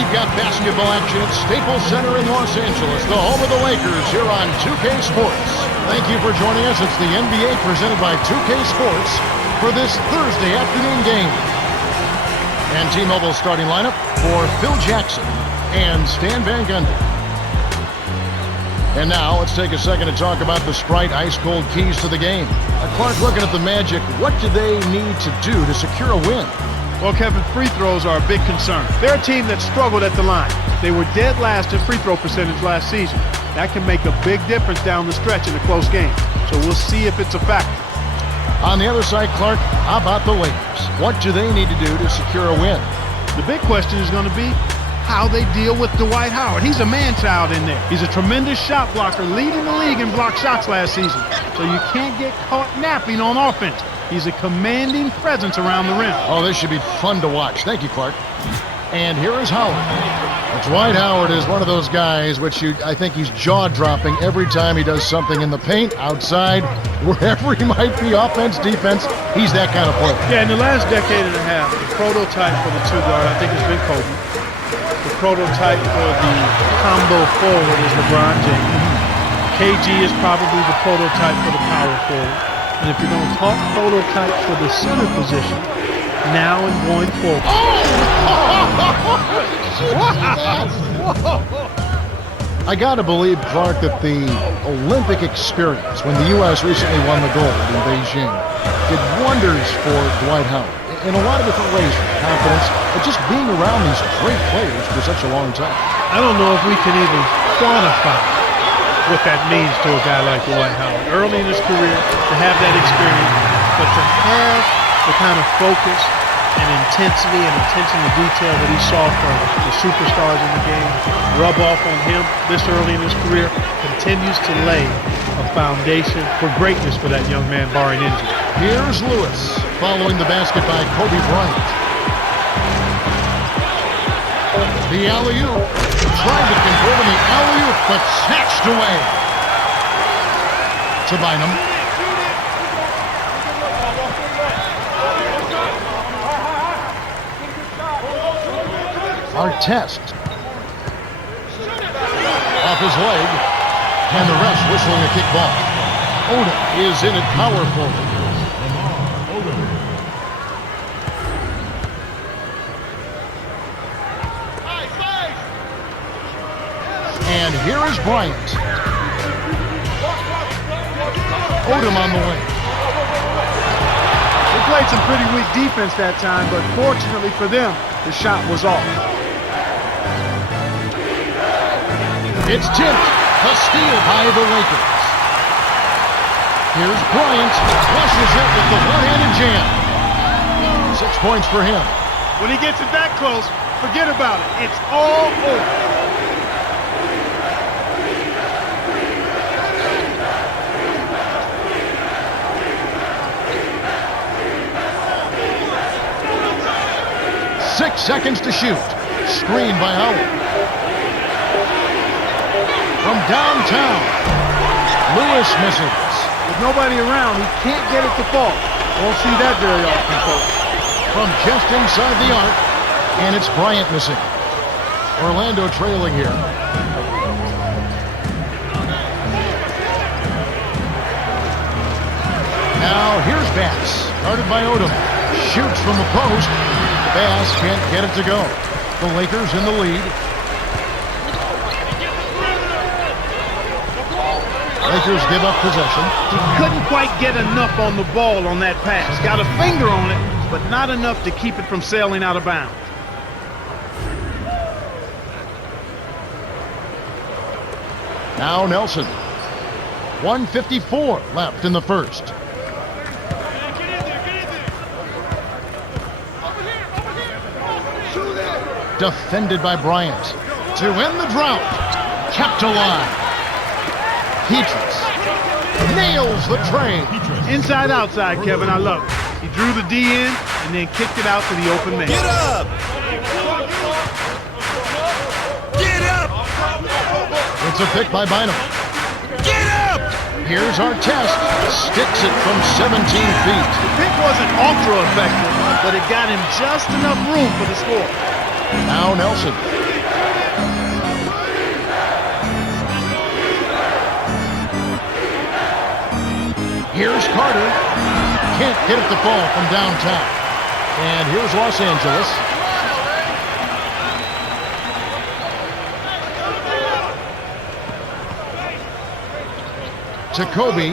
We've got basketball action at Staples Center in Los Angeles, the home of the Lakers, here on 2K Sports. Thank you for joining us. It's the NBA presented by 2K Sports for this Thursday afternoon game. And T-Mobile's starting lineup for Phil Jackson and Stan Van Gundy. And now let's take a second to talk about the Sprite ice-cold keys to the game. Clark, looking at the Magic, what do they need to do to secure a win? Well, Kevin, free throws are a big concern. They're a team that struggled at the line. They were dead last in free throw percentage last season. That can make a big difference down the stretch in a close game. So we'll see if it's a factor. On the other side, Clark, how about the Lakers? What do they need to do to secure a win? The big question is going to be how they deal with Dwight Howard. He's a man-child in there. He's a tremendous shot blocker, leading the league in blocked shots last season. So you can't get caught napping on offense. He's a commanding presence around the rim. Oh, this should be fun to watch. Thank you, Clark. And here is Howard. Dwight Howard is one of those guys I think he's jaw-dropping every time he does something in the paint, outside, wherever he might be, offense, defense. He's that kind of player. Yeah, in the last decade and a half, the prototype for the two-guard, I think, has been Kobe. The prototype for the combo forward is LeBron James. KG is probably the prototype for the power forward. And if you're going to talk prototype for the center position, now and going forward. I got to believe, Clark, that the Olympic experience, when the U.S. recently won the gold in Beijing, did wonders for Dwight Howard in a lot of different ways, confidence, but just being around these great players for such a long time. I don't know if we can even quantify what that means to a guy like Dwight Howard. Early in his career, to have that experience, but to have the kind of focus and intensity and attention to detail that he saw from the superstars in the game rub off on him this early in his career continues to lay a foundation for greatness for that young man, barring injury. Here's Lewis following the basket by Kobe Bryant. The alley-oop. Tried to convert on the alley-oop, but snatched away. To Bynum. Artest. Off his leg. And the refs whistling a kick ball. Odom is in it, power forward. And here is Bryant. Odom on the wing. They played some pretty weak defense that time, but fortunately for them, the shot was off. It's tipped. A steal by the Lakers. Here's Bryant. Flushes it with the one-handed jam. 6 points for him. When he gets it that close, forget about it. It's all over. Six seconds to shoot. Screen by Howard. From downtown. Lewis misses. With nobody around, he can't get it to fall. Won't see that very often, folks. From just inside the arc, and it's Bryant missing. Orlando trailing here. Now here's Bass, guarded by Odom. Shoots from the post. Bass can't get it to go. The Lakers in the lead. Lakers give up possession. He couldn't quite get enough on the ball on that pass. Got a finger on it, but not enough to keep it from sailing out of bounds. Now Nelson. 1:54 left in the first. Defended by Bryant. To end the drought. Kept alive. Petrus nails the train. Inside, outside, Kevin, I love it. He drew the D in and then kicked it out to the open man. Get up! Get up! It's a pick by Bynum. Get up! Here's Artest. Sticks it from 17 feet. The pick wasn't ultra effective, but it got him just enough room for the score. Now Nelson. Here's Carter. Can't get it to fall from downtown. And here's Los Angeles. To Kobe.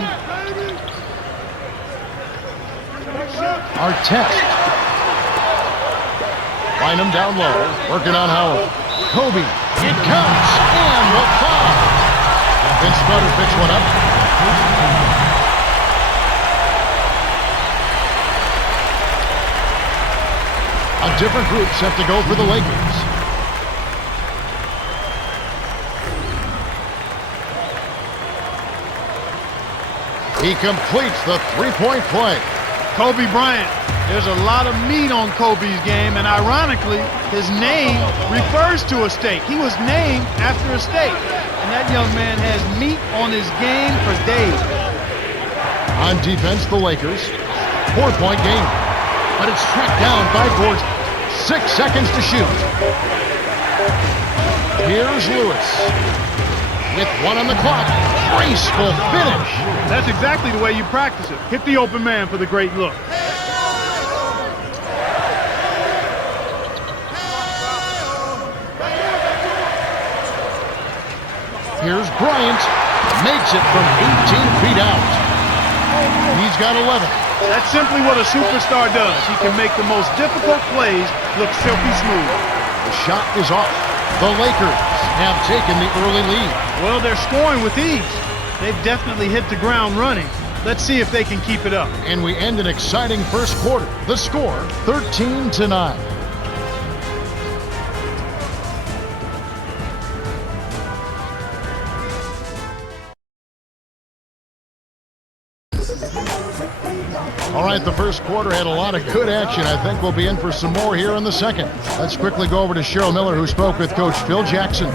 Artest. Line him down low. Working on Howard. Kobe. It counts. And the foul. Vince Carter picks one up. A different group set to go for the Lakers. He completes the three-point play. Kobe Bryant. There's a lot of meat on Kobe's game, and ironically, his name refers to a steak. He was named after a steak, and that young man has meat on his game for days. On defense, the Lakers. 4-point game. But it's tracked down by Gordon. 6 seconds to shoot. Here's Lewis. With one on the clock. Graceful finish. That's exactly the way you practice it. Hit the open man for the great look. Here's Bryant. Makes it from 18 feet out. He's got 11. That's simply what a superstar does. He can make the most difficult plays look silky smooth. The shot is off. The Lakers have taken the early lead. Well, they're scoring with ease. They've definitely hit the ground running. Let's see if they can keep it up. And we end an exciting first quarter. The score, 13-9. All right, the first quarter had a lot of good action. I think we'll be in for some more here in the second. Let's quickly go over to Cheryl Miller, who spoke with Coach Phil Jackson.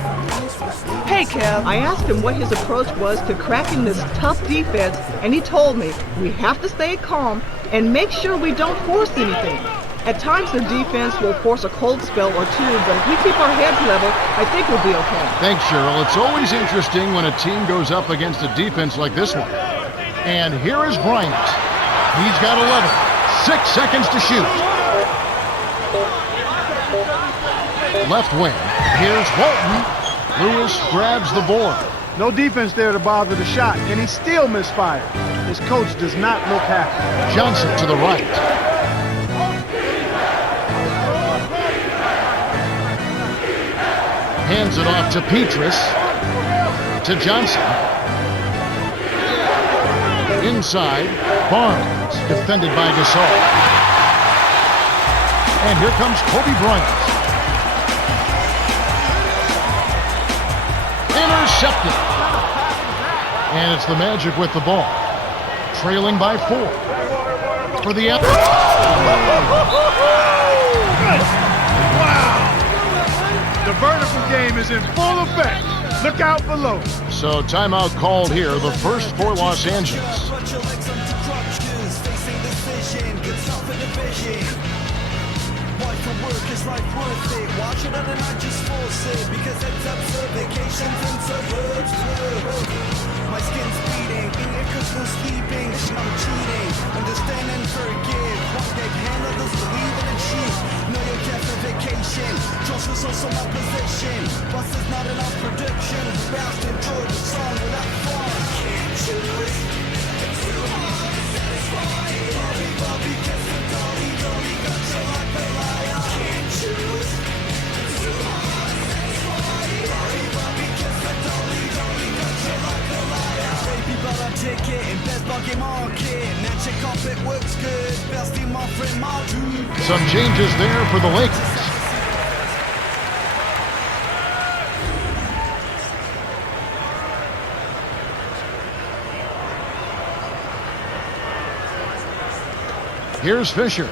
Hey, Kev, I asked him what his approach was to cracking this tough defense, and he told me we have to stay calm and make sure we don't force anything. At times, the defense will force a cold spell or two, but if we keep our heads level, I think we'll be okay. Thanks, Cheryl. It's always interesting when a team goes up against a defense like this one. And here is Bryant. He's got 11. 6 seconds to shoot. Left wing. Here's Walton. Lewis grabs the board. No defense there to bother the shot, and he still misfired. His coach does not look happy. Johnson to the right. Hands it off to Petrus. To Johnson. Inside, Barnes, defended by Gasol. And here comes Kobe Bryant. Intercepted. And it's the Magic with the ball. Trailing by 4. For the out. Wow! The vertical game is in full effect. Look out below. So timeout called here, the first for Los Angeles. My skin's bleeding, eating Christmas sleeping, I'm cheating, understand and forgive. One big hand, others believe in achieve. Know your justification, trust was also my position. Bus is not enough prediction. Bounce to enjoy the song without fun. Can't choose, it's too hard to satisfy. Bobby, Bobby, kiss the dolly, dolly, got you like a liar. Can't choose, it's too hard to satisfy. Bobby, Bobby, kiss the dolly, dolly, got you like a liar. Baby, but I'm ticket in best bucket market. Now check off it works good. Best team offering my dude. Some changes there for the Lakers. Here's Fisher.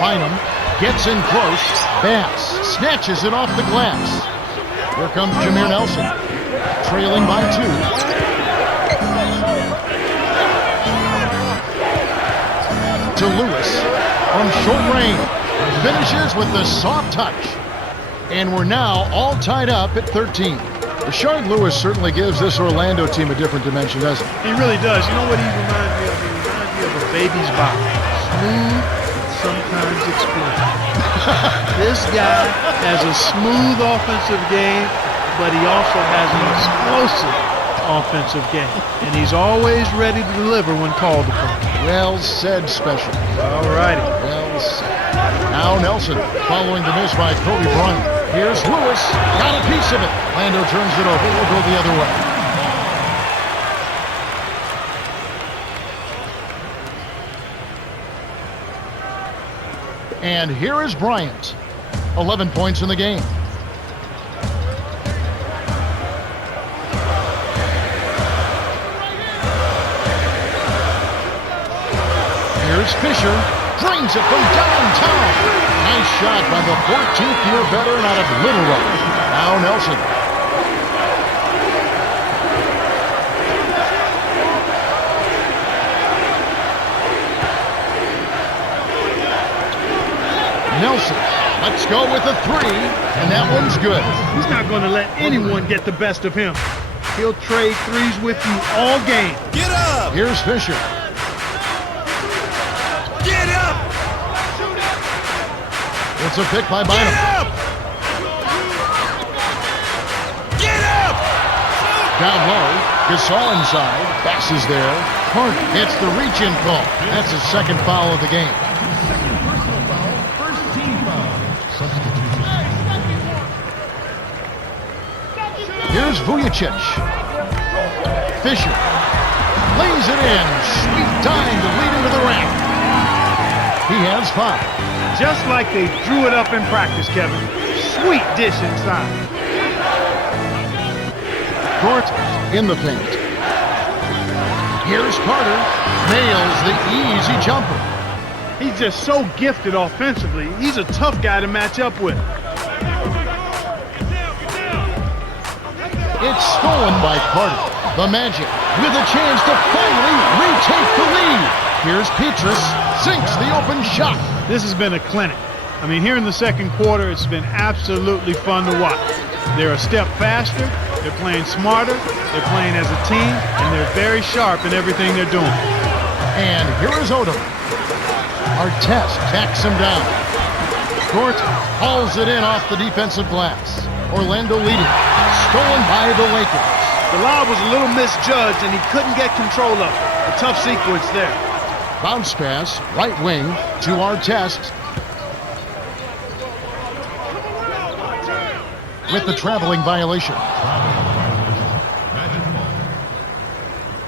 Bynum gets in close. Bass snatches it off the glass. Here comes Jameer Nelson. Trailing by 2. To Lewis from short range. Finishes with the soft touch. And we're now all tied up at 13. Rashard Lewis certainly gives this Orlando team a different dimension, doesn't he? He really does. You know what he reminds me of? He reminds me of a baby's body. Smooth, and sometimes explosive. This guy has a smooth offensive game, but he also has an explosive offensive game. And he's always ready to deliver when called upon. Well said, Special. All righty. Well said. Now Nelson following the miss by Kobe Bryant. Here's Lewis. Got a piece of it. Lando turns it over. We'll go the other way. And here is Bryant. 11 points in the game. Here's Fisher. Drains it from downtown. Nice shot by the 14th year veteran out of Little Rock. Now Nelson. Nelson, let's go with a three, and that one's good. He's not going to let anyone get the best of him. He'll trade threes with you all game. Get up! Here's Fisher. Get up! It's a pick by Get Bynum. up! Get up! Down low, Gasol inside, passes there. Carter hits the reach-in call. That's his second foul of the game. Here's Vujacic. Fisher lays it in. Sweet time to lead into the rack. He has 5. Just like they drew it up in practice, Kevin. Sweet dish inside. Dort in the paint. Here's Carter. Nails the easy jumper. He's just so gifted offensively. He's a tough guy to match up with. It's stolen by Carter. The Magic with a chance to finally retake the lead. Here's Petrus. Sinks the open shot. This has been a clinic. I mean, here in the second quarter, it's been absolutely fun to watch. They're a step faster, they're playing smarter, they're playing as a team, and they're very sharp in everything they're doing. And here is Odom. Artest tacks him down. Dort hauls it in off the defensive glass. Orlando leading. Stolen by the Lakers. The lob was a little misjudged, and he couldn't get control of it. A tough sequence there. Bounce pass, right wing to Artest. With the traveling violation.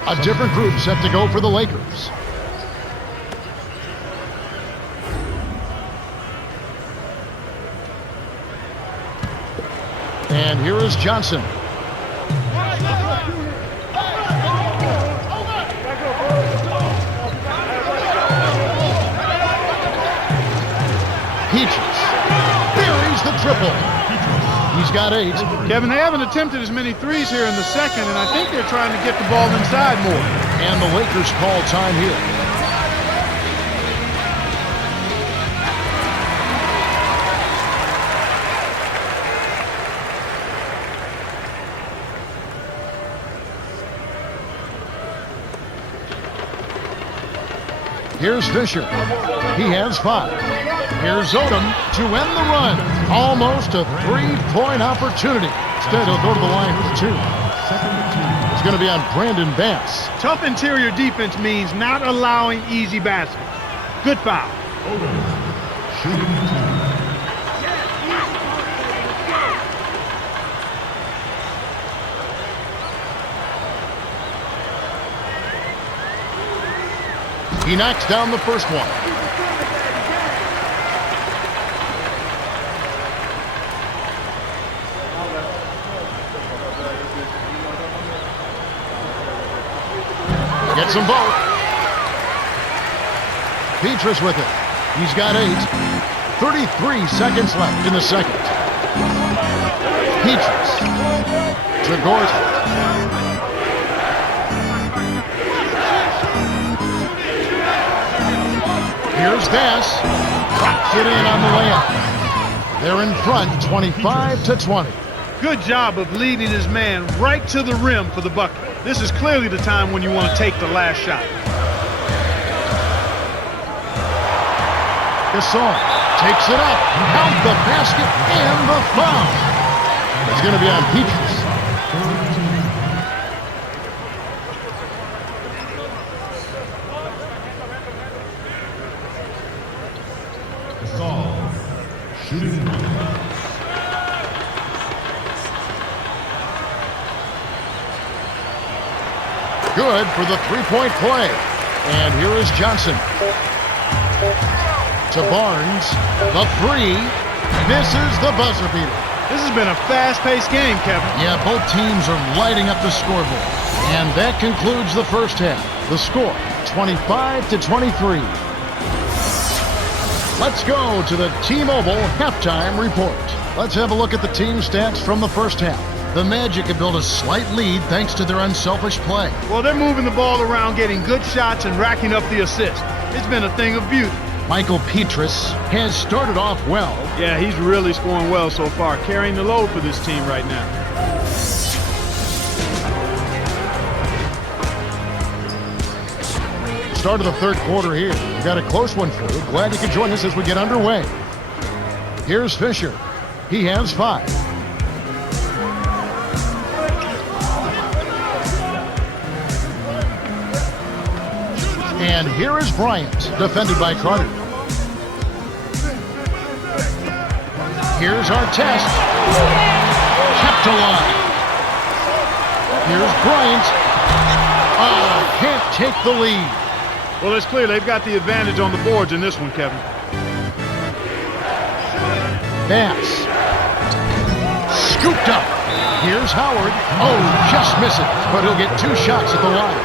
A different group set to go for the Lakers. And here is Johnson. Peaches buries the triple. He's got 8. Kevin, they haven't attempted as many threes here in the second, and I think they're trying to get the ball inside more. And the Lakers call time here. Here's Fisher. He has 5. Here's Odom to end the run. Almost a 3-point opportunity. Instead, he'll go to the line for 2. It's going to be on Brandon Bass. Tough interior defense means not allowing easy baskets. Good foul. He knocks down the first one. Gets them both. Petrus with it. He's got 8. 33 seconds left in the second. Petrus to Gordon. Here's Bass. Drops it in on the layup. They're in front, 25-20. Good job of leading his man right to the rim for the bucket. This is clearly the time when you want to take the last shot. Gasol takes it up. Count the basket and the foul. It's going to be on Petrus. Gasol shooting. Good for the three-point play. And here is Johnson. To Barnes. The three. Misses the buzzer beater. This has been a fast-paced game, Kevin. Yeah, both teams are lighting up the scoreboard. And that concludes the first half. The score, 25-23. Let's go to the T-Mobile halftime report. Let's have a look at the team stats from the first half. The Magic have built a slight lead thanks to their unselfish play. Well, they're moving the ball around, getting good shots, and racking up the assists. It's been a thing of beauty. Michael Petrus has started off well. Yeah, he's really scoring well so far, carrying the load for this team right now. Start of the third quarter here. We got a close one for you. Glad you could join us as we get underway. Here's Fisher. He has 5. And here is Bryant, defended by Carter. Here's Artest. Kept alive. Here's Bryant. Oh, can't take the lead. Well, it's clear they've got the advantage on the boards in this one, Kevin. Bass. Scooped up. Here's Howard. Oh, just misses, but he'll get 2 shots at the line.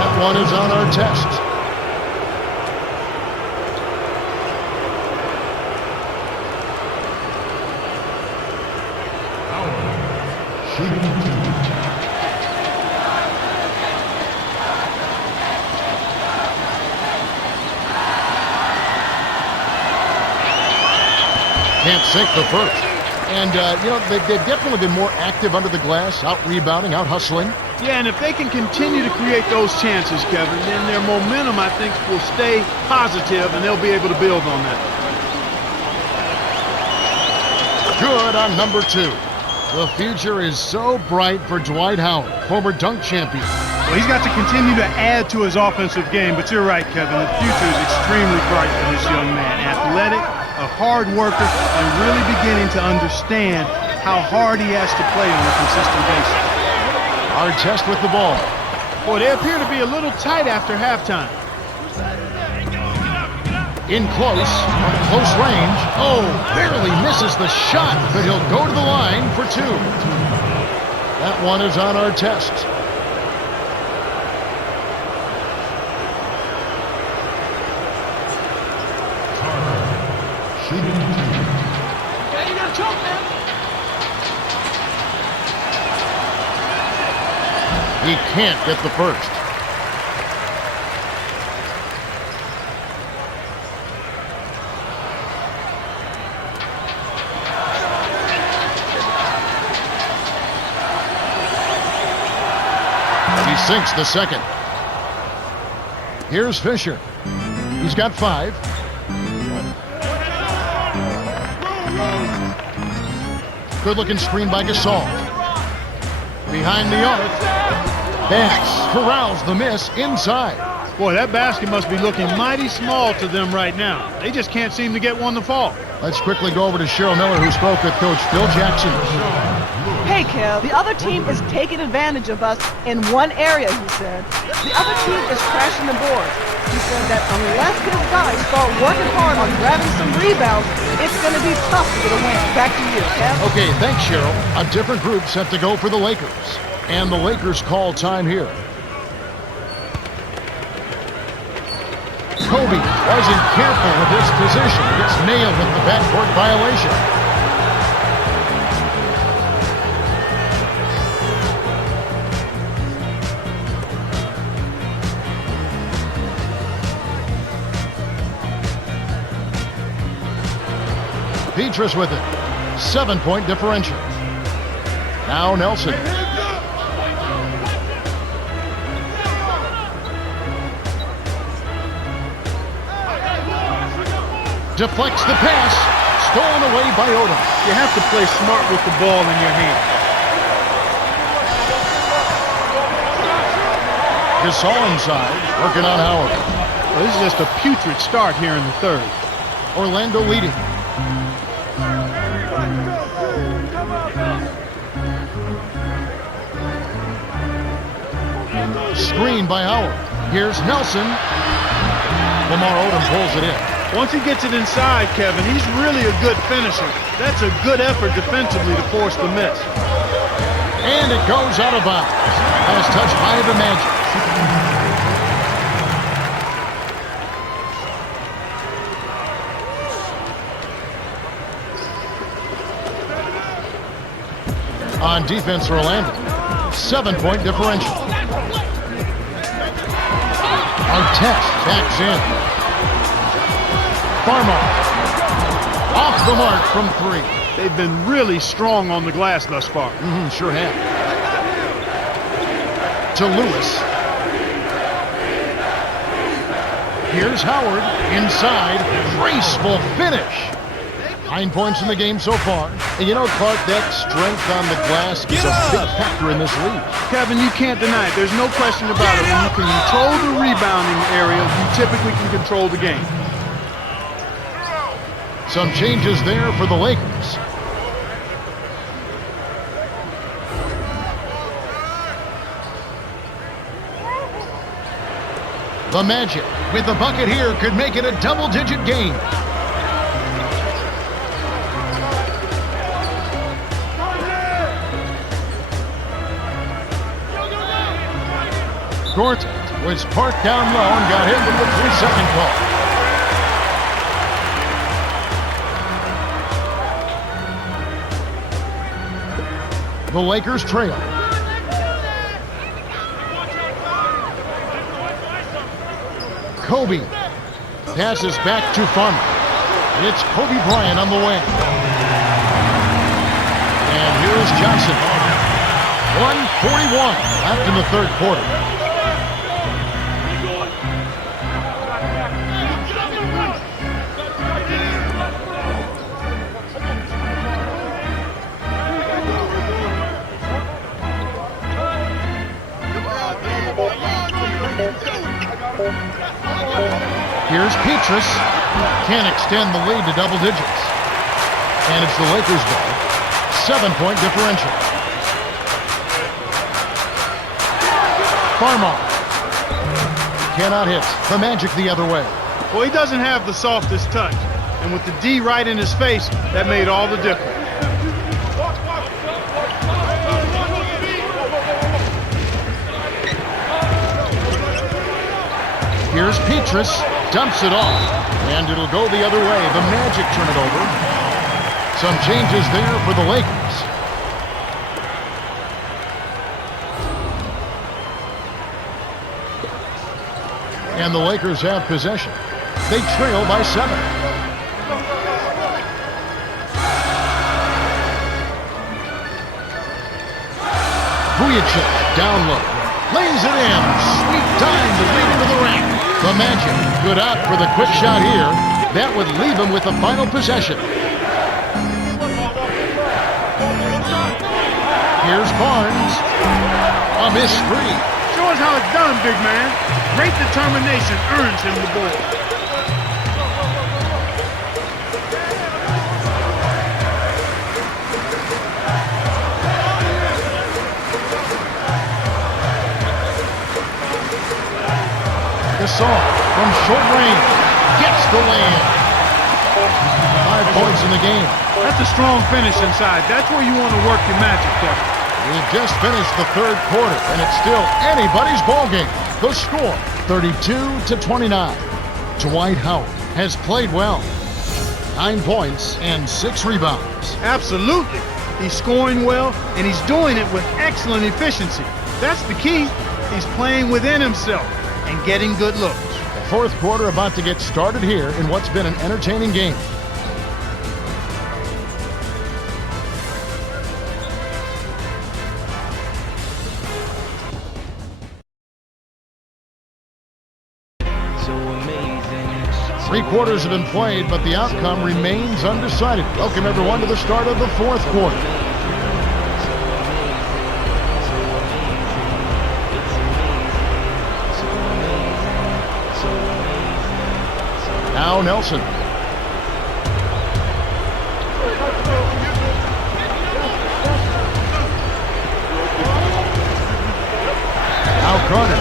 That one is on our test. Can't sink the first. And, they've definitely been more active under the glass, out rebounding, out hustling. Yeah, and if they can continue to create those chances, Kevin, then their momentum, I think, will stay positive, and they'll be able to build on that. Good on number 2. The future is so bright for Dwight Howard, former dunk champion. Well, he's got to continue to add to his offensive game, but you're right, Kevin. The future is extremely bright for this young man. Athletic, a hard worker, and really beginning to understand how hard he has to play on a consistent basis. Artest with the ball. Boy, they appear to be a little tight after halftime. In close range. Oh, barely misses the shot, but he'll go to the line for 2. That one is on our test. He can't get the first. He sinks the second. Here's Fisher. He's got 5. Good-looking screen by Gasol. Behind the arc. Bass corrals the miss inside. Boy, that basket must be looking mighty small to them right now. They just can't seem to get one to fall. Let's quickly go over to Cheryl Miller, who spoke with Coach Phil Jackson. Hey, Kev, the other team is taking advantage of us in one area, he said. The other team is crashing the boards. He said that unless his guys start working hard on grabbing some rebounds, it's going to be tough to get a win. Back to you, Kev. Okay, thanks, Cheryl. A different group set to go for the Lakers. And the Lakers call time here. Kobe wasn't careful with his position. Gets nailed with the backcourt violation. Petrus with it. 7-point differential. Now Nelson. Deflects the pass. Stolen away by Odom. You have to play smart with the ball in your hand. Gasol inside, working on Howard. Well, this is just a putrid start here in the third. Orlando leading. Screen by Howard. Here's Nelson. Lamar Odom pulls it in. Once he gets it inside, Kevin, he's really a good finisher. That's a good effort defensively to force the miss. And it goes out of bounds. Last touch by the Magic. On defense for Orlando. 7-point differential. Artest backs in. Farmer. Off the mark from 3. They've been really strong on the glass thus far. Sure have. To Lewis. Here's Howard inside. Graceful finish. 9 points in the game so far. And you know, Clark, that strength on the glass is a big factor in this league. Kevin, you can't deny it. There's no question about it. When you can control the rebounding area, you typically can control the game. Some changes there for the Lakers. The Magic, with the bucket here, could make it a double-digit game. Gortat was parked down low and got hit with the 3-second call. The Lakers trail. Kobe passes back to Farmer. It's Kobe Bryant on the wing. And here's Johnson. 1:41 left in the third quarter. Here's Petrus. Can't extend the lead to double digits. And it's the Lakers' ball. 7-point differential. Farmer. Cannot hit. The Magic the other way. Well, he doesn't have the softest touch. And with the D right in his face, that made all the difference. Here's Petrus, dumps it off, and it'll go the other way. The Magic turn it over. Some changes there for the Lakers. And the Lakers have possession. They trail by 7. Vujacic down low. Lays it in. Sweet time to lead to the rack. The Magic, good out for the quick shot here. That would leave him with the final possession. Here's Barnes. A missed three. Show us how it's done, big man. Great determination earns him the ball. Gasol from short range gets the land. 5 points in the game. That's a strong finish inside. That's where you want to work your magic, Kevin. We've just finished the third quarter, and it's still anybody's ballgame. The score, 32-29. Dwight Howard has played well. 9 points and 6 rebounds. Absolutely. He's scoring well, and he's doing it with excellent efficiency. That's the key. He's playing within himself and getting good looks. The fourth quarter about to get started here in what's been an entertaining game. Three quarters have been played, but the outcome remains undecided. Welcome, everyone, to the start of the fourth quarter. Now Nelson. Now Carter.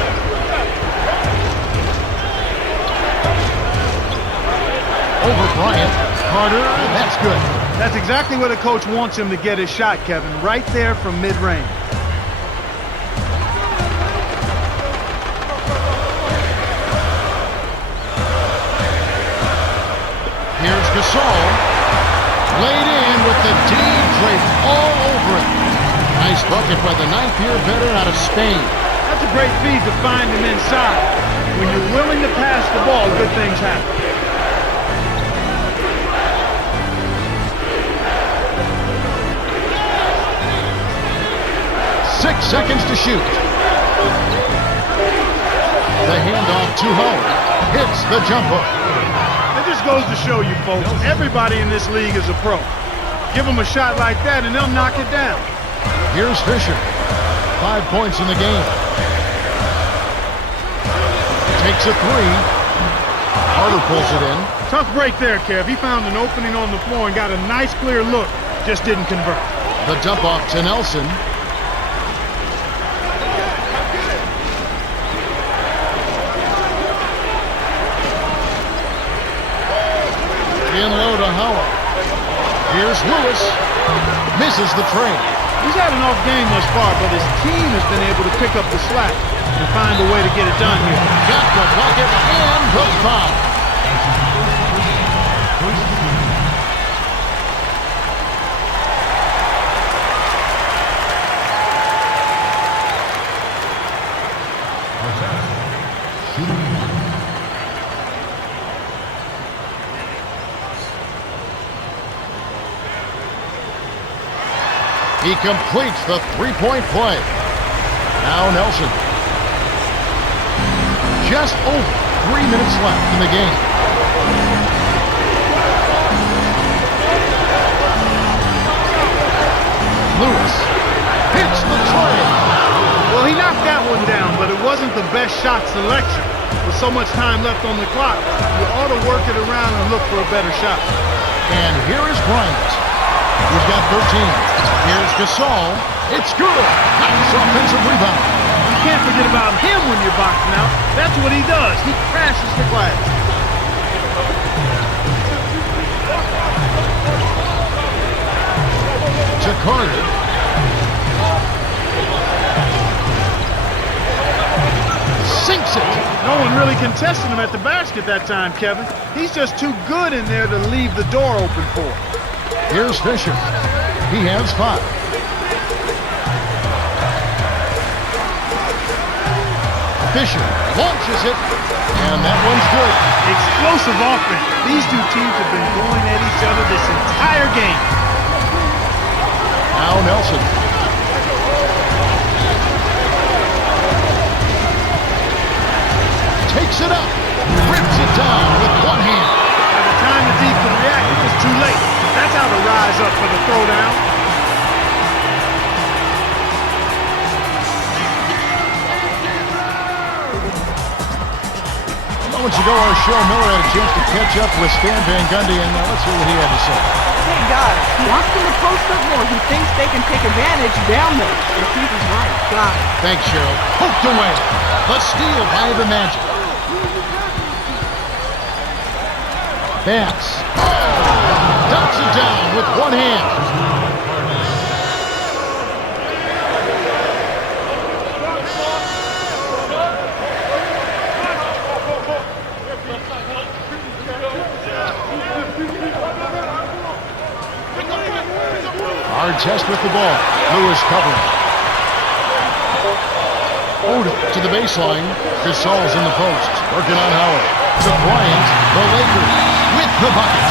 Over Bryant. Carter, that's good. That's exactly where the coach wants him to get his shot, Kevin. Right there from mid-range. Here's Gasol. Laid in with the D draped all over it. Nice bucket by the ninth-year veteran out of Spain. That's a great feed to find him inside. When you're willing to pass the ball, good things happen. 6 seconds to shoot. The handoff to Howard. Hits the jump hook. It just goes to show you, folks, everybody in this league is a pro. Give them a shot like that and they'll knock it down. Here's Fisher. 5 points in the game. Takes a three. Carter pulls it in. Tough break there, Kev. He found an opening on the floor and got a nice clear look. Just didn't convert. The dump off to Nelson. In low to Howard. Here's Lewis. Misses the trade. He's had an off game thus far, but his team has been able to pick up the slack and find a way to get it done here. Got the bucket and the foul. He completes the three-point play. Now Nelson. Just over 3 minutes left in the game. Lewis hits the tray. Well, he knocked that one down, but it wasn't the best shot selection. With so much time left on the clock, you ought to work it around and look for a better shot. And here is Bryant. He's got 13. Here's Gasol. It's good. Nice offensive rebound. You can't forget about him when you're boxing out. That's what he does. He crashes the glass. To Carter. Sinks it. No one really contested him at the basket that time, Kevin. He's just too good in there to leave the door open for him. Here's Fisher. He has 5. Fisher launches it, and that one's good. Explosive offense. These two teams have been going at each other this entire game. Now Nelson. Takes it up, rips it down with one hand. By the time the D could react, it was too late. That's how to rise up for the throwdown. Moments ago, our show Miller had a chance to catch up with Stan Van Gundy, and let's hear what he had to say. Hey guys, he wants them to post up more. He thinks they can take advantage down there. The Chief is right. Got it. Thanks, Cheryl. Poked away. The steal by the Magic. Bass. Dumps it down with one hand. Hard test with the ball. Lewis covering. Oda to the baseline. Gasol's in the post. Working on Howard. To Bryant. The Lakers with the bucket.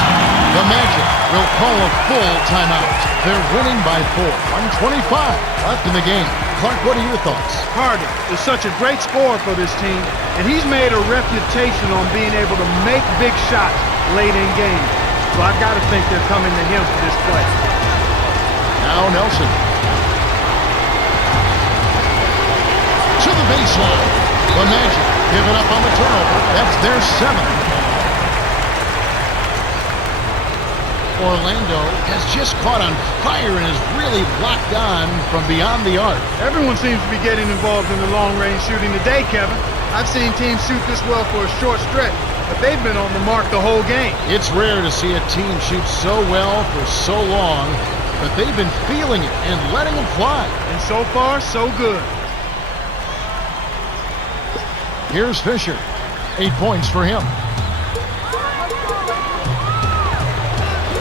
The Magic will call a full timeout. They're winning by 4. 1:25 left in the game. Clark, what are your thoughts? Harden is such a great scorer for this team, and he's made a reputation on being able to make big shots late in games. So I've got to think they're coming to him for this play. Now Nelson. To the baseline. The Magic give it up on the turnover. That's their 7th. Orlando has just caught on fire and is really locked on from beyond the arc. Everyone seems to be getting involved in the long-range shooting today, Kevin. I've seen teams shoot this well for a short stretch, but they've been on the mark the whole game. It's rare to see a team shoot so well for so long, but they've been feeling it and letting it fly. And so far, so good. Here's Fisher. 8 points for him.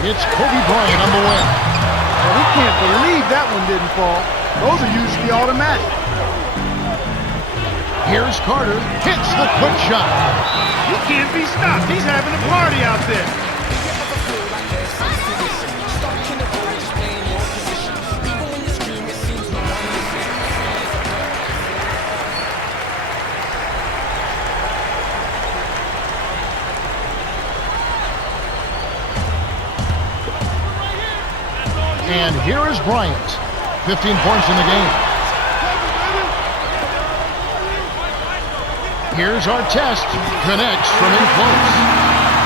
It's Kobe Bryant on the win. Well, he can't believe that one didn't fall. Those are usually automatic. Here's Carter. Hits the quick shot. He can't be stopped. He's having a party out there. And here is Bryant. 15 points in the game. Here's Artest. Connects from in close.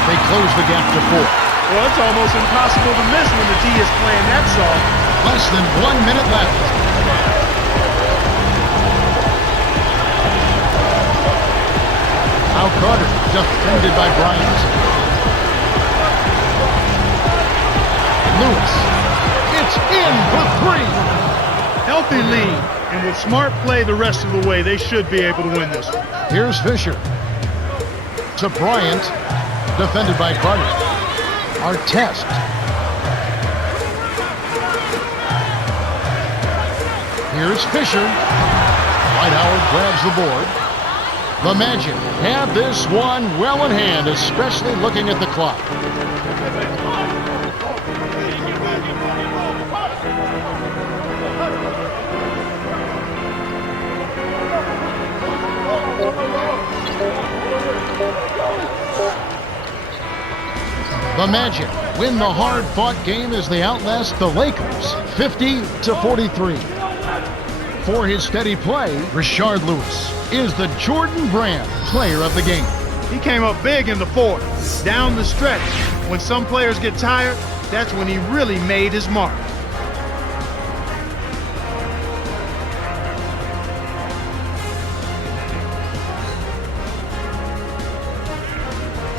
They close the gap to 4. Well, it's almost impossible to miss when the D is playing that song. Less than 1 minute left. Now Carter, defended by Bryant. Lewis. It's in for 3. Healthy lead, and with smart play the rest of the way, they should be able to win this one. Here's Fisher. To Bryant. Defended by Carter. Artest. Here's Fisher. Dwight Howard grabs the board. The Magic have this one well in hand, especially looking at the clock. The Magic win the hard-fought game as they outlast the Lakers 50-43. For his steady play, Rashard Lewis is the Jordan Brand player of the game. He came up big in the fourth, down the stretch. When some players get tired, that's when he really made his mark.